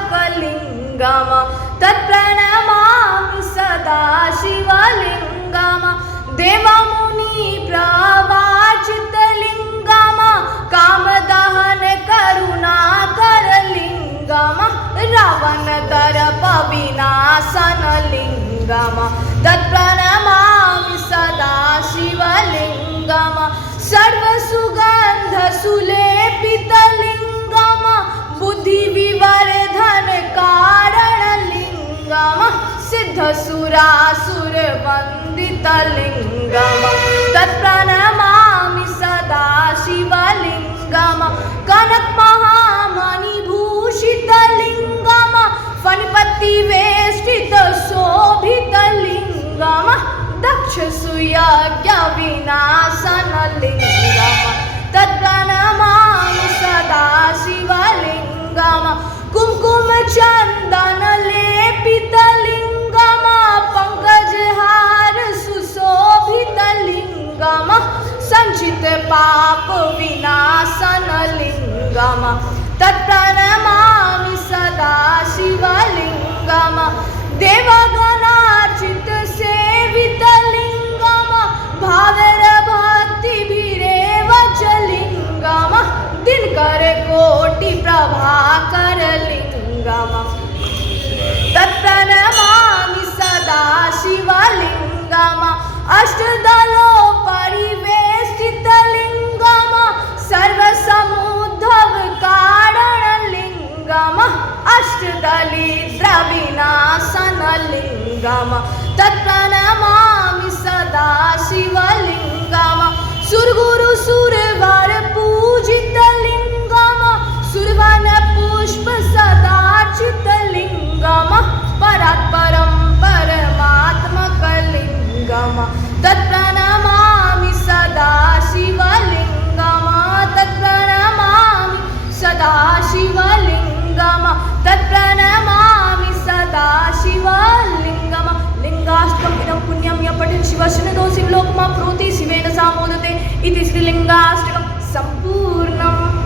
विनाशकलिङ्गम तत्प्रणमामि सदा शिवलिङ्गम देवमुनिप्रवाचितलिङ्गम कामदहन करुणाकरलिङ्गम रावणदर्पविनाशनलिङ्गम तत्प्रणमामि सदा शिवलिङ्गम सर्वसुगन्धसुलेपितलिङ्गम बुद्धिविवर्धनकारणलिङ्गम सिद्धसुरासुरवन्दितलिङ्गम तत्प्रणमामि सदा शिवलिङ्गम कनकमहामणिभूषितलिङ्गम फणिपतिवेष्टितशोभितलिङ्गम दक्षसुयज्ञविनाशनलिङ्गम तत्प्रणमामि सदा शिवलिङ्गम कुङ्कुमचन्दनलेपितलिङ्गम पङ्कजहार सुशोभितलिङ्गम सञ्चितपापविनाशनलिङ्गम तत्प्रणमामि सदा शिवलिङ्गम देवगणार्चितसेवितलिङ्गम भावरभक्तिभिरेव च लिङ्गम दिनकरकोटिप्रभाकरलिङ्गम तत्प्रणमामि सदा शिवलिङ्गम अष्टदलोपरिवेष्टितलिङ्गम सर्वसमुद्धवकारणलिङ्गम अष्टदलिद्रविनाशनलिङ्गम तत्प्रणमामि सदा शिवलिङ्गम सुरगुरुसुरवरपूजितलिङ्गम सुरवनपुष्पसदार्चितलिङ्गम परात्परं परमात्मकलिङ्गम तत्प्रणमामि सदा शिवलिङ्गम तत्प्रणमामि सदा शिवलिङ्गम तत्प्रणमामि सदा शिवलिङ्गम लिङ्गाष्टकम् इदं पुण्यं यः पठन् शिवशनदो शिवलोकमाप्नोति शिवेन सा मोदते इति श्रीलिङ्गाष्टकं सम्पूर्णम्।